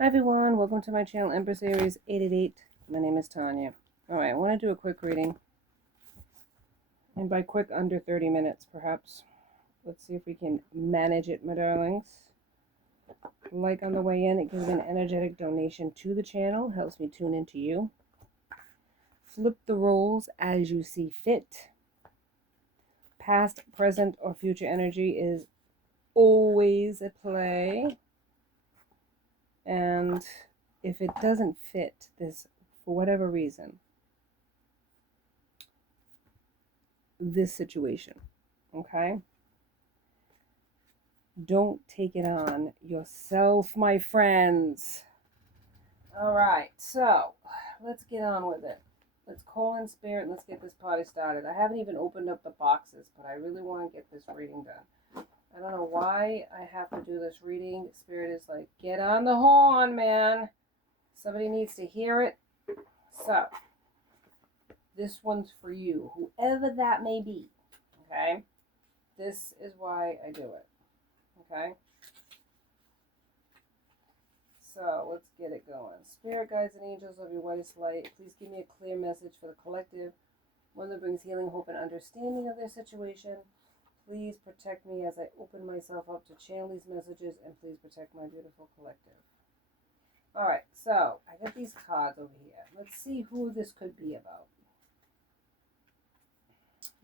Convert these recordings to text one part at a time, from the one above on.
Hi everyone, welcome to my channel, Empress Aries 888. My name is Tanya. Alright, I want to do a quick reading. And by quick, under 30 minutes perhaps. Let's see if we can manage it, my darlings. Like on the way in, it gives me an energetic donation to the channel, helps me tune into you. Flip the roles as you see fit. Past, present, or future energy is always at play. And if it doesn't fit this, for whatever reason, this situation, okay? Don't take it on yourself, my friends. All right, so let's get on with it. Let's call in spirit and let's get this party started. I haven't even opened up the boxes, but I really want to get this reading done. I don't know why I have to do this reading. Spirit is like, get on the horn, man. Somebody needs to hear it. So, this one's for you, whoever that may be. Okay? This is why I do it. Okay? So let's get it going. Spirit guides and angels of your whitest light, please give me a clear message for the collective, one that brings healing, hope, and understanding of their situation. Please protect me as I open myself up to channel these messages, and please protect my beautiful collective. Alright, so I got these cards over here. Let's see who this could be about.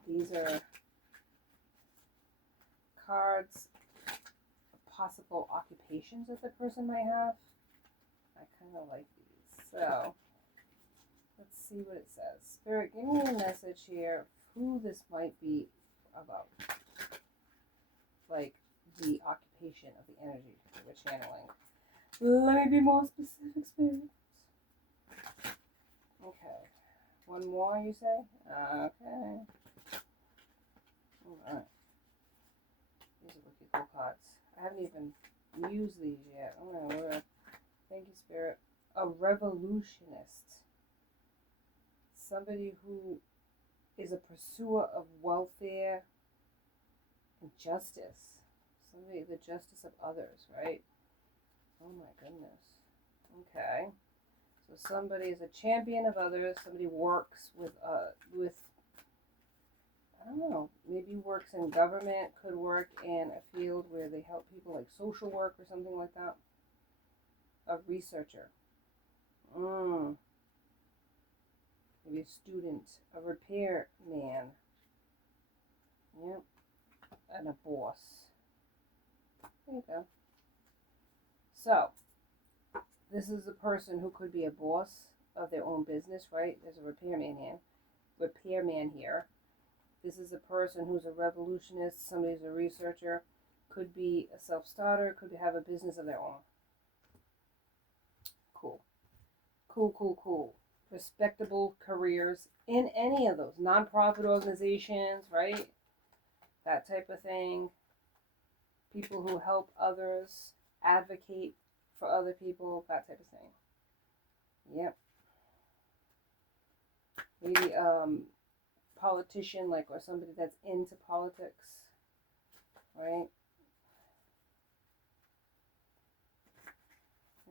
These are cards of possible occupations that the person might have. I kind of like these. So let's see what it says. Spirit, give me a message here who this might be about. Like the occupation of the energy that we're channeling. Let me be more specific, Spirit. Okay. One more, you say? Okay. Alright. These are wicked cool cards. I haven't even used these yet. Oh my word. Thank you, Spirit. A revolutionist. Somebody who is a pursuer of welfare and justice. Somebody, the justice of others, right? Oh my goodness. Okay. So somebody is a champion of others. Somebody works with I don't know, maybe works in government, could work in a field where they help people, like social work or something like that. A researcher. Maybe a student, a repair man. Yep. And a boss. There you go. So, this is a person who could be a boss of their own business, right? There's a repairman here. This is a person who's a revolutionist, somebody who's a researcher, could be a self-starter, could have a business of their own. Cool. Cool, cool, cool. Respectable careers in any of those. Non-profit organizations, right? That type of thing. People who help others, advocate for other people, that type of thing. Yep. Maybe politician, like, or somebody that's into politics, right?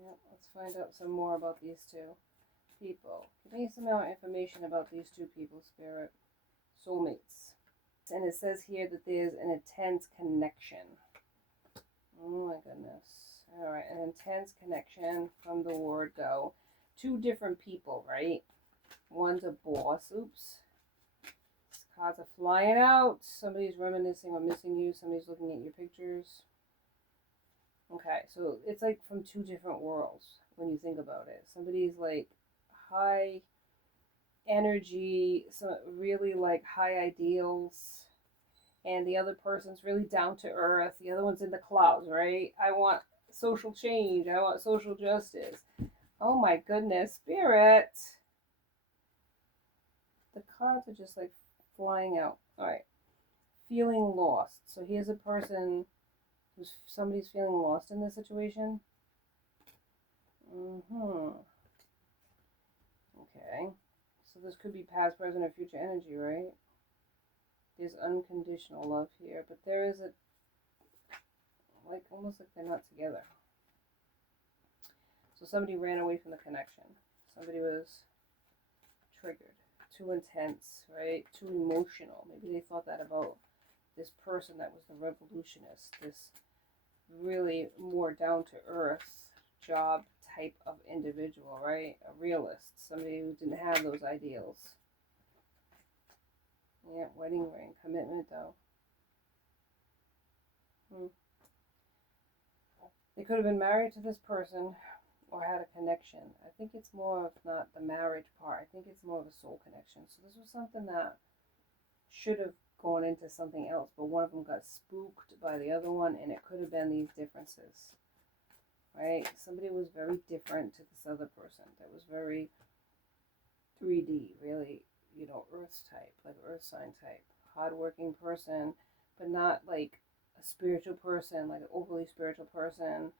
Yep. Let's find out some more about these two people. Give me some more information about these two people, Spirit. Soulmates. And it says here that there's an intense connection. Oh my goodness. Alright, an intense connection from the word go. Two different people, right? One's a boss. Oops. These cards are flying out. Somebody's reminiscing or missing you. Somebody's looking at your pictures. Okay, so it's like from two different worlds when you think about it. Somebody's like high energy, some really like high ideals, and the other person's really down to earth. The other one's in the clouds, right? I want social change. I want social justice. Oh my goodness, Spirit. The cards are just like flying out. All right. Feeling lost. So here's a person who's somebody's feeling lost in this situation. Okay. So this could be past, present, or future energy, right? There's unconditional love here, but there is a, like, almost like they're not together. So somebody ran away from the connection. Somebody was triggered, too intense, right? Too emotional. Maybe they thought that about this person that was the revolutionist, this really more down to earth job type of individual, right? A realist, somebody who didn't have those ideals. Yeah, wedding ring, commitment though. They could have been married to this person or had a connection. I think it's more of not the marriage part. I think it's more of a soul connection. So this was something that should have gone into something else, but one of them got spooked by the other one, and it could have been these differences, right? Somebody was very different to this other person that was very 3D, really, earth type, like earth sign type, hardworking person, but not like a spiritual person, like an overly spiritual person,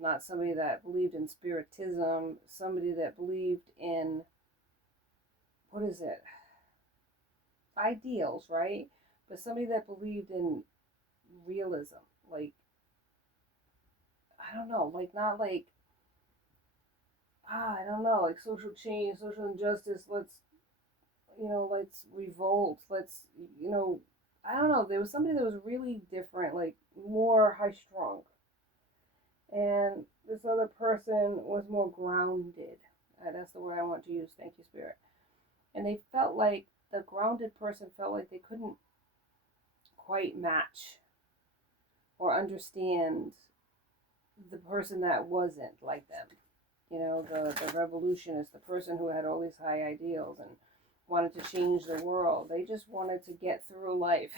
not somebody that believed in spiritism, somebody that believed in, what is it? Ideals, right? But somebody that believed in realism, like, I don't know, like not like, I don't know, like social change, social injustice, let's revolt, I don't know, there was somebody that was really different, like more high strung. And this other person was more grounded. That's the word I want to use. Thank you, Spirit. And they felt like the grounded person felt like they couldn't quite match or understand the person that wasn't like them. The revolutionist, the person who had all these high ideals and wanted to change the world. They just wanted to get through life.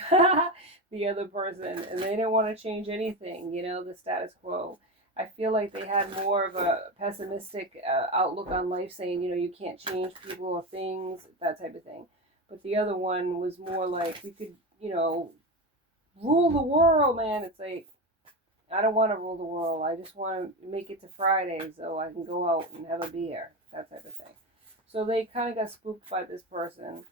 The other person, and they didn't want to change anything, the status quo. I feel like they had more of a pessimistic outlook on life, saying, you can't change people or things, that type of thing. But the other one was more like, we could, rule the world, man. It's like, I don't want to rule the world. I just want to make it to Friday so I can go out and have a beer, that type of thing. So they kind of got spooked by this person,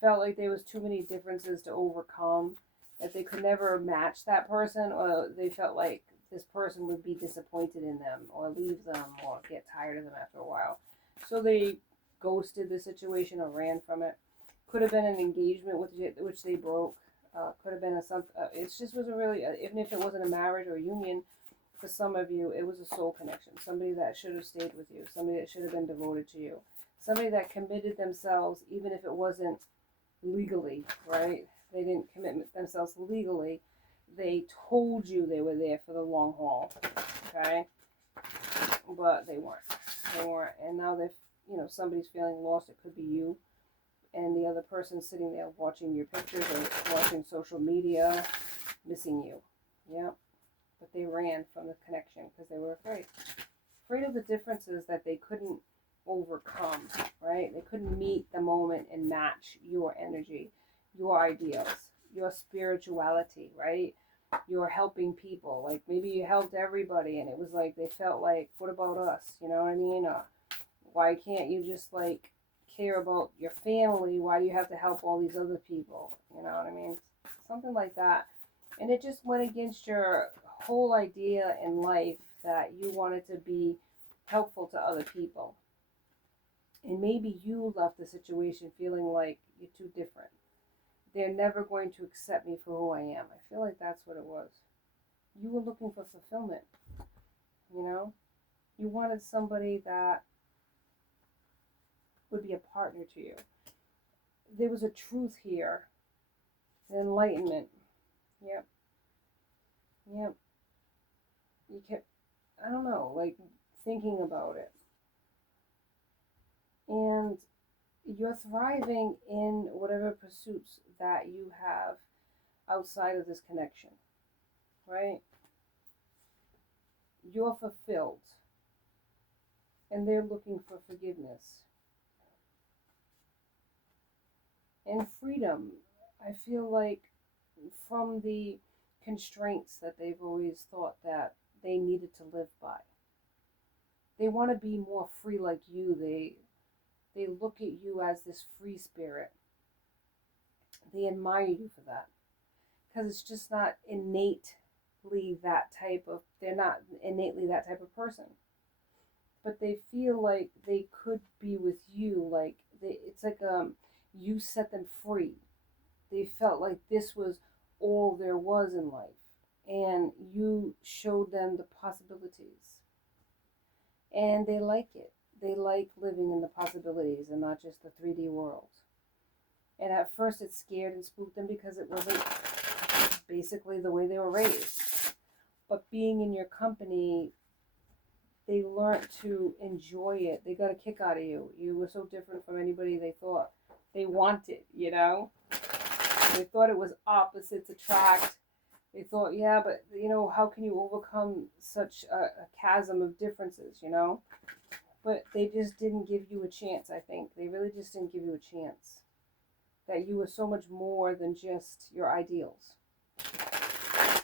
felt like there was too many differences to overcome, that they could never match that person, or they felt like this person would be disappointed in them or leave them or get tired of them after a while. So they ghosted the situation or ran from it. Could have been an engagement which they broke. Could have been it just was a really, even if it wasn't a marriage or a union, for some of you, it was a soul connection. Somebody that should have stayed with you. Somebody that should have been devoted to you. Somebody that committed themselves, even if it wasn't legally, right? They didn't commit themselves legally. They told you they were there for the long haul, okay? But they weren't. They weren't. And now somebody's feeling lost. It could be you. And the other person sitting there watching your pictures or watching social media, missing you. Yeah. But they ran from the connection because they were afraid. Afraid of the differences that they couldn't overcome, right? They couldn't meet the moment and match your energy, your ideals, your spirituality, right? You're helping people. Like maybe you helped everybody and it was like they felt like, what about us? You know what I mean? Why can't you just like care about your family? Why do you have to help all these other people? You know what I mean? Something like that. And it just went against your whole idea in life that you wanted to be helpful to other people. And maybe you left the situation feeling like you're too different. They're never going to accept me for who I am. I feel like that's what it was. You were looking for fulfillment. You wanted somebody that would be a partner to you. There was a truth here, an enlightenment. Yep. You kept, I don't know, like thinking about it. And you're thriving in whatever pursuits that you have outside of this connection, right? You're fulfilled. And they're looking for forgiveness. And freedom, I feel like from the constraints that they've always thought that they needed to live by. They want to be more free like you. They look at you as this free spirit. They admire you for that. Because it's just not innately that type of, they're not innately that type of person. but they feel like they could be with you. Like it's like you set them free. They felt like this was all there was in life, and you showed them the possibilities, and they like it. They like living in the possibilities and not just the 3D world. And at first it scared and spooked them because it wasn't basically the way they were raised. But being in your company, they learned to enjoy it. They got a kick out of you. You were so different from anybody they thought they wanted, you know? They thought it was opposites attract. They thought, yeah, but, you know, how can you overcome such a chasm of differences, you know? But they just didn't give you a chance, I think. They really just didn't give you a chance. That you were so much more than just your ideals.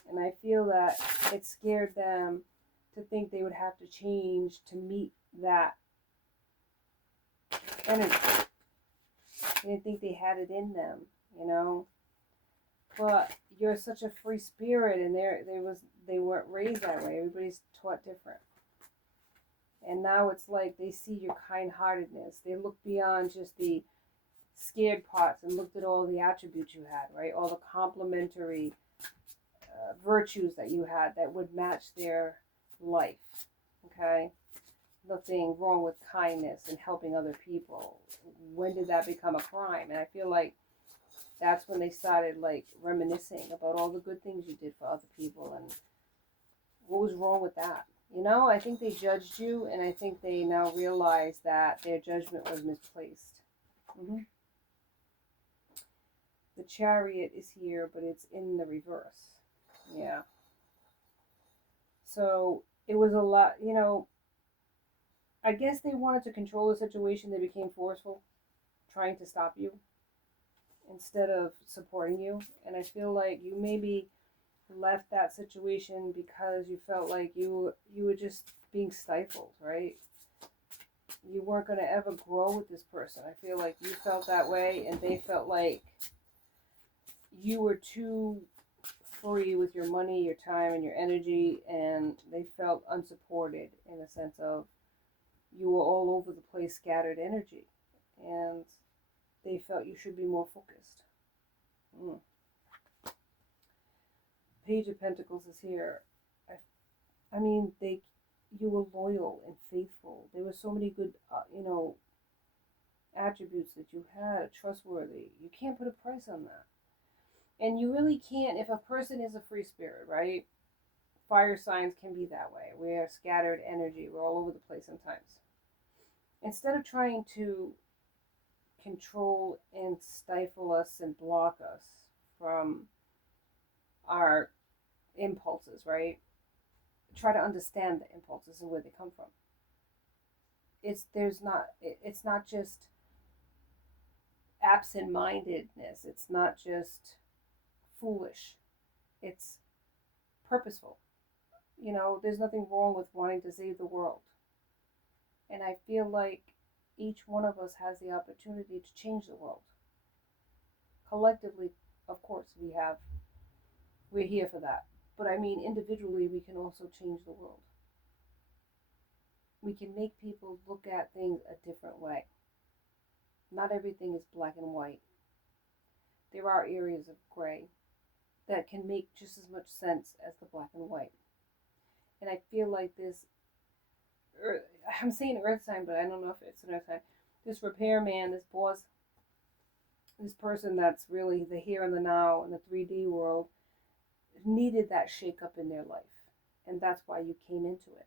And I feel that it scared them to think they would have to change to meet that energy. They didn't think they had it in them, you know? But you're such a free spirit, and they weren't raised that way. Everybody's taught different. And now it's like they see your kind-heartedness. They look beyond just the scared parts and looked at all the attributes you had, right? All the complementary virtues that you had that would match their life, okay? Nothing wrong with kindness and helping other people. When did that become a crime? And I feel like that's when they started like reminiscing about all the good things you did for other people and what was wrong with that. You know, I think they judged you, and I think they now realize that their judgment was misplaced. Mm-hmm. The Chariot is here, but it's in the reverse. Yeah. So it was a lot, you know, I guess they wanted to control the situation. They became forceful, trying to stop you instead of supporting you. And I feel like you maybe left that situation because you felt like you were just being stifled, right? You weren't going to ever grow with this person. I feel like you felt that way, and they felt like you were too free with your money, your time, and your energy, and they felt unsupported in a sense of you were all over the place, scattered energy, and they felt you should be more focused. Page of Pentacles is here. I mean, you were loyal and faithful. There were so many good, attributes that you had, trustworthy. You can't put a price on that. And you really can't, if a person is a free spirit, right? Fire signs can be that way. We're scattered energy. We're all over the place sometimes. Instead of trying to control and stifle us and block us from our impulses, right? Try to understand the impulses and where they come from. It's not just absent-mindedness. It's not just foolish. It's purposeful. You know, there's nothing wrong with wanting to save the world. And I feel like each one of us has the opportunity to change the world. Collectively, of course, we're here for that. But I mean, individually, we can also change the world. We can make people look at things a different way. Not everything is black and white. There are areas of gray that can make just as much sense as the black and white. And I feel like I'm saying earth sign, but I don't know if it's an earth sign. This repairman, this boss, this person that's really the here and the now in the 3D world needed that shake up in their life. And that's why you came into it.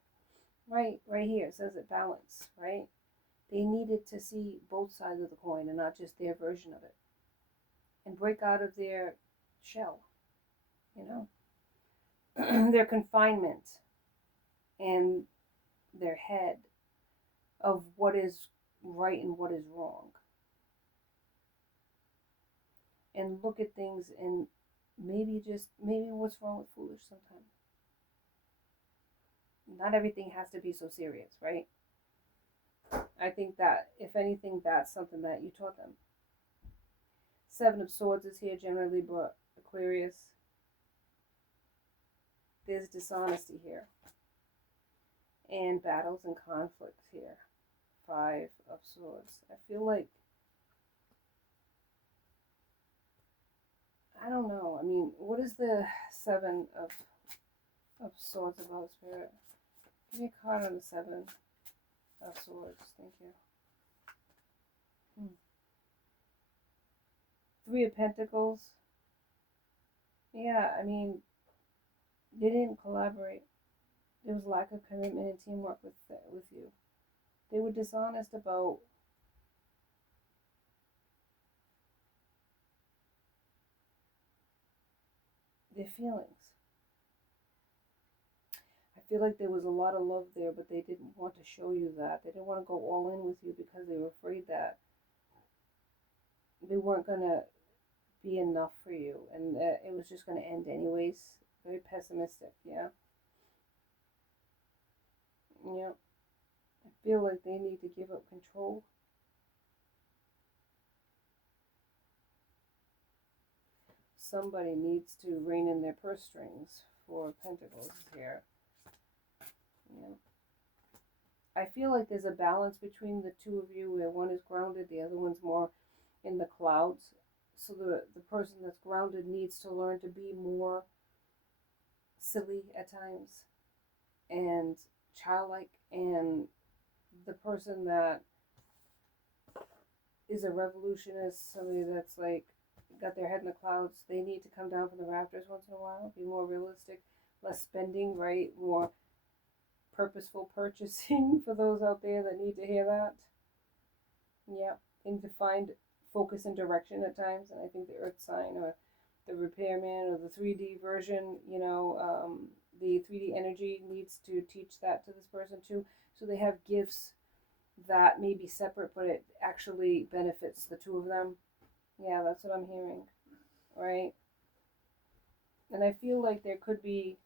Right here, it says it balance, right? They needed to see both sides of the coin and not just their version of it. And break out of their shell, you know? Their confinement and their head of what is right and what is wrong. And look at things and maybe what's wrong with foolish sometimes. Not everything has to be so serious, right? I think that, if anything, that's something that you taught them. 7 of Swords is here, Gemini, Libra, Aquarius. There's dishonesty here. and battles and conflicts here. 5 of Swords. I feel like, I don't know. I mean, what is the 7 of Swords about, Spirit? Give me a card on the 7 of Swords. Thank you. 3 of Pentacles. Yeah, I mean, they didn't collaborate. There was lack of commitment and teamwork with you. They were dishonest about their feelings. I feel like there was a lot of love there, but they didn't want to show you that. They didn't want to go all in with you because they were afraid that they weren't going to be enough for you, and it was just going to end anyways. Very pessimistic, yeah. Yeah. I feel like they need to give up control. Somebody needs to rein in their purse strings. 4 of Pentacles here. Yeah. I feel like there's a balance between the two of you where one is grounded, the other one's more in the clouds. So the person that's grounded needs to learn to be more silly at times and childlike, and the person that is a revolutionist, somebody that's like got their head in the clouds, they need to come down from the rafters once in a while, be more realistic, less spending, right? More purposeful purchasing for those out there that need to hear that. Yeah, and to find focus and direction at times. And I think the Earth sign or the repairman or the 3D version, the 3D energy needs to teach that to this person too. So they have gifts that may be separate, but it actually benefits the two of them. Yeah, that's what I'm hearing, right? And I feel like there could be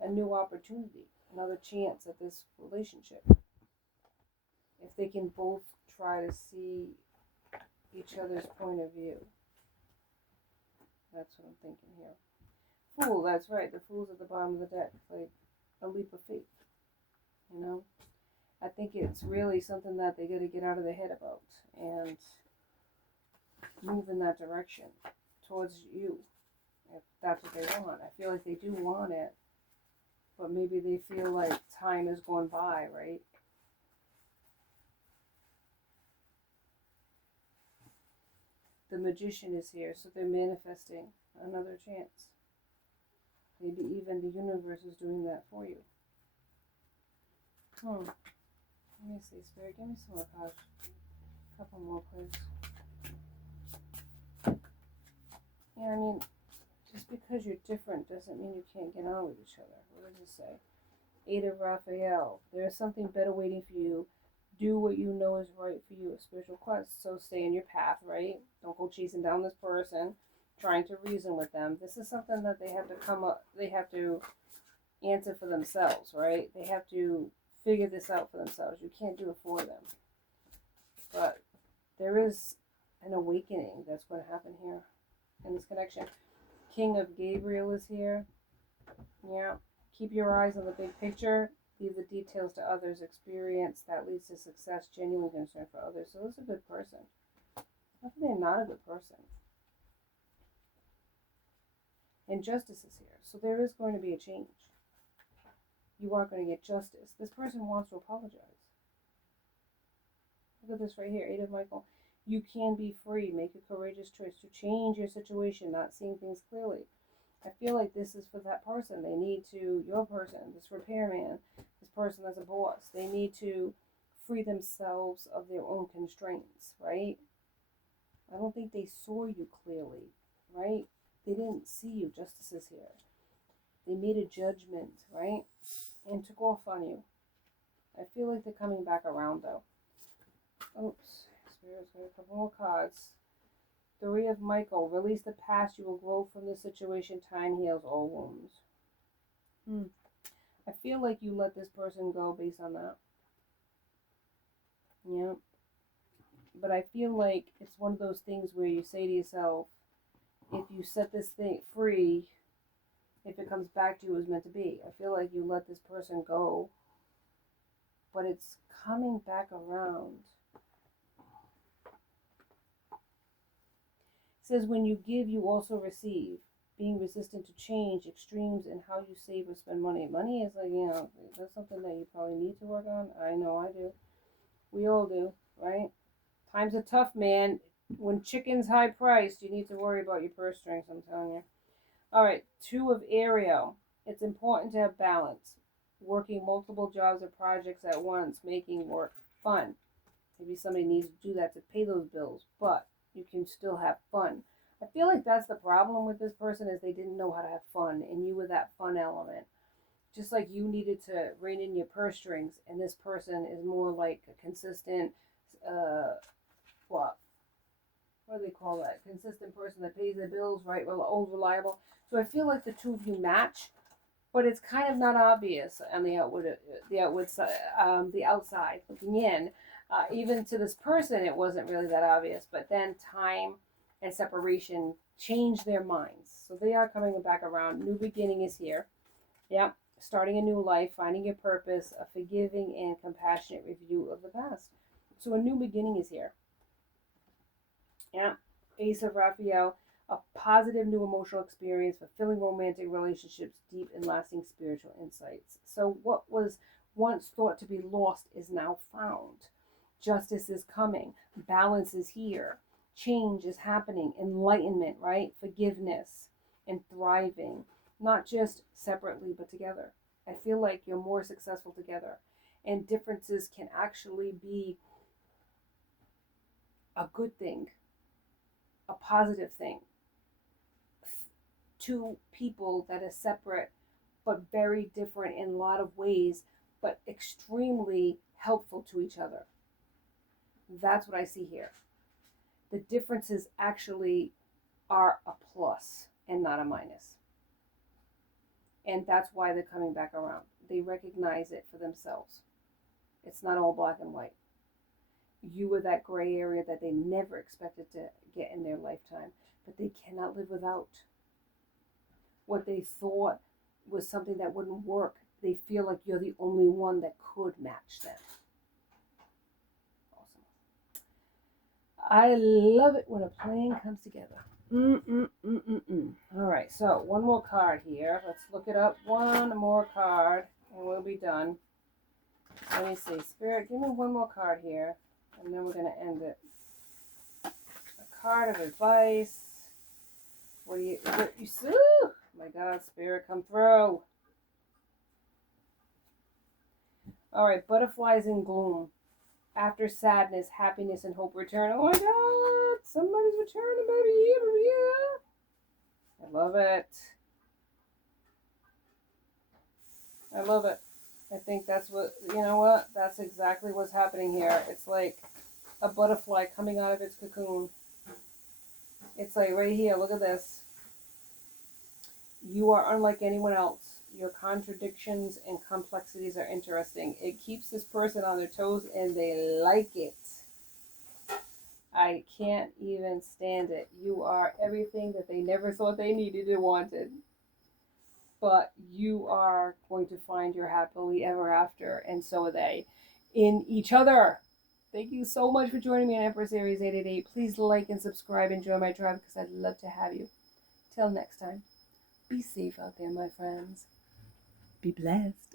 a new opportunity, another chance at this relationship. If they can both try to see each other's point of view. That's what I'm thinking here. Fool, that's right. The Fool's at the bottom of the deck. It's like a leap of faith, you know? I think it's really something that they got to get out of their head about and move in that direction towards you, if that's what they want. I feel like they do want it, but maybe they feel like time has gone by, right? The Magician is here, so they're manifesting another chance. Maybe even the universe is doing that for you. Let me see, Spirit. Give me some more cards. A couple more, please. Yeah, I mean, just because you're different doesn't mean you can't get on with each other. What does it say? 8 of Raphael. There is something better waiting for you. Do what you know is right for you. A spiritual quest. So stay in your path, right? Don't go chasing down this person, trying to reason with them. This is something that they have to they have to answer for themselves, right? They have to figure this out for themselves. You can't do it for them. But there is an awakening that's going to happen here in this connection. King of Gabriel is here. Yeah. Keep your eyes on the big picture. Leave the details to others. Experience that leads to success. Genuine concern for others. So it's a good person. Not that they're not a good person. And justice is here. So there is going to be a change. You are going to get justice. This person wants to apologize. Look at this right here. 8 of Michael. You can be free. Make a courageous choice to change your situation, not seeing things clearly. I feel like this is for that person. They need to, your person, this repairman, this person that's a boss, they need to free themselves of their own constraints, right? I don't think they saw you clearly, right? They didn't see you. Justice is here. They made a judgment, right? And took off on you. I feel like they're coming back around, though. Oops. Spirit's got a couple more cards. 3 of Michael. Release the past. You will grow from this situation. Time heals all wounds. I feel like you let this person go based on that. Yeah. But I feel like it's one of those things where you say to yourself, if you set this thing free, if it comes back to you as meant to be. I feel like you let this person go but it's coming back around. It says, when you give, you also receive. Being resistant to change, extremes in how you save or spend money. Money is like, that's something that you probably need to work on. I know I do. We all do, right? Times are tough, man. When chicken's high priced, you need to worry about your purse strings, I'm telling you. All right, 2 of Aries. It's important to have balance. Working multiple jobs or projects at once, making work fun. Maybe somebody needs to do that to pay those bills, but you can still have fun. I feel like that's the problem with this person, is they didn't know how to have fun, and you were that fun element. Just like you needed to rein in your purse strings, and this person is more like a consistent, what do they call that? Consistent person that pays their bills, right? Well, old, reliable. So I feel like the 2 of you match, but it's kind of not obvious on the outside looking in. Even to this person, it wasn't really that obvious. But then time and separation changed their minds. So they are coming back around. New beginning is here. Yeah. Starting a new life, finding your purpose, a forgiving and compassionate review of the past. So a new beginning is here. Yeah. Ace of Raphael, a positive new emotional experience, fulfilling romantic relationships, deep and lasting spiritual insights. So what was once thought to be lost is now found. Justice is coming. Balance is here. Change is happening. Enlightenment, right? Forgiveness and thriving. Not just separately, but together. I feel like you're more successful together. And differences can actually be a good thing, a positive thing. 2 people that are separate, but very different in a lot of ways, but extremely helpful to each other. That's what I see here. The differences actually are a plus and not a minus. And that's why they're coming back around. They recognize it for themselves. It's not all black and white. You were that gray area that they never expected to get in their lifetime, but they cannot live without. What they thought was something that wouldn't work, they feel like you're the only one that could match them. Awesome. I love it when a plan comes together. All right, so one more card here. Let's look it up. One more card, and we'll be done. Let me see. Spirit, give me one more card here, and then we're going to end it. A card of advice. What do you see? Oh my God, Spirit, come through. All right, butterflies in gloom. After sadness, happiness and hope return. Oh my God, somebody's returning, baby. I love it. I love it. I think that's that's exactly what's happening here. It's like a butterfly coming out of its cocoon. It's like right here, look at this. You are unlike anyone else. Your contradictions and complexities are interesting. It keeps this person on their toes and they like it. I can't even stand it. You are everything that they never thought they needed or wanted. But you are going to find your happily ever after, and so are they, in each other. Thank you so much for joining me on Empress Aries 888. Please like and subscribe and join my tribe because I'd love to have you. Till next time, be safe out there, my friends. Be blessed.